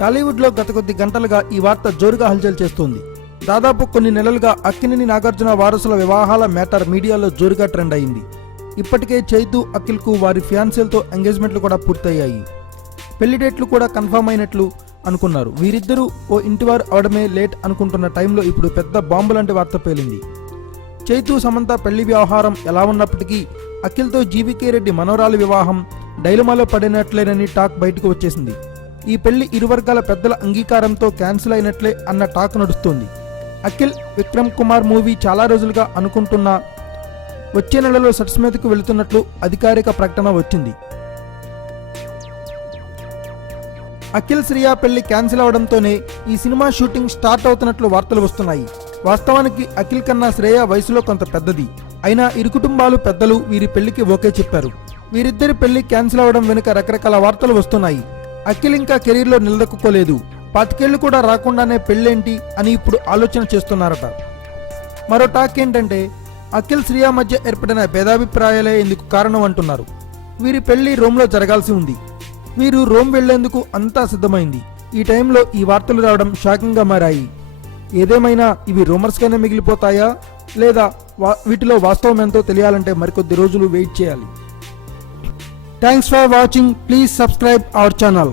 టాలీవుడ్లో గత కొద్ది గంటలుగా ఈ వార్త జోరుగా హల్చల్ చేస్తోంది. దాదాపు కొన్ని నెలలుగా అక్కినేని నాగార్జున వారసుల వివాహాల మ్యాటర్ మీడియాలో జోరుగా ట్రెండ్ అయింది. ఇప్పటికే చైతు అఖిల్కు వారి ఫియాన్సీలతో ఎంగేజ్మెంట్లు కూడా పూర్తయ్యాయి. పెళ్లి డేట్లు కూడా కన్ఫర్మ్ అయినట్లు అనుకున్నారు. వీరిద్దరూ ఓ ఇంటివారు అవడమే లేట్ అనుకుంటున్న టైంలో ఇప్పుడు పెద్ద బాంబు లాంటి వార్త పేలింది. చైతు సమంత పెళ్లి వ్యవహారం ఎలా ఉన్నప్పటికీ అఖిల్తో జీవీకే రెడ్డి మనవరాలి వివాహం డైలమాలో పడినట్లేనని టాక్ బయటకు వచ్చేసింది. ఈ పెళ్లి ఇరు వర్గాల పెద్దల అంగీకారంతో క్యాన్సిల్ అయినట్లే అన్న టాక్ నడుస్తోంది. అఖిల్ విక్రమ్ కుమార్ మూవీ చాలా రోజులుగా అనుకుంటున్నా వచ్చే నెలలో సెట్స్ మీదకు వెళుతున్నట్లు అధికారిక ప్రకటన వచ్చింది. అఖిల్ శ్రియా పెళ్లి క్యాన్సిల్ అవడంతోనే ఈ సినిమా షూటింగ్ స్టార్ట్ అవుతున్నట్లు వార్తలు వస్తున్నాయి. వాస్తవానికి అఖిల్ కన్నా శ్రేయ వయసులో కొంత పెద్దది. అయినా ఇరు కుటుంబాలు పెద్దలు వీరి పెళ్లికి ఓకే చెప్పారు. వీరిద్దరి పెళ్లి క్యాన్సిల్ అవడం వెనుక రకరకాల వార్తలు వస్తున్నాయి. అఖిల్ ఇంకా కెరీర్లో నిలదొక్కుకోలేదు, 25 ఏళ్లు కూడా రాకుండానే పెళ్ళేంటి అని ఇప్పుడు ఆలోచన చేస్తున్నారట. మరో టాక్ ఏంటంటే అఖిల్ శ్రియా మధ్య ఏర్పడిన భేదాభిప్రాయాలే ఇందుకు కారణం అంటున్నారు. వీరి పెళ్లి రోమ్లో జరగాల్సి ఉంది. వీరు రోమ్ వెళ్లేందుకు అంతా సిద్ధమైంది. ఈ టైంలో ఈ వార్తలు రావడం షాకింగ్గా మారాయి. ఏదేమైనా ఇవి రూమర్స్గానే మిగిలిపోతాయా లేదా వీటిలో వాస్తవం ఎంతో తెలియాలంటే మరికొద్ది రోజులు వెయిట్ చేయాలి. Thanks for watching. Please subscribe our channel.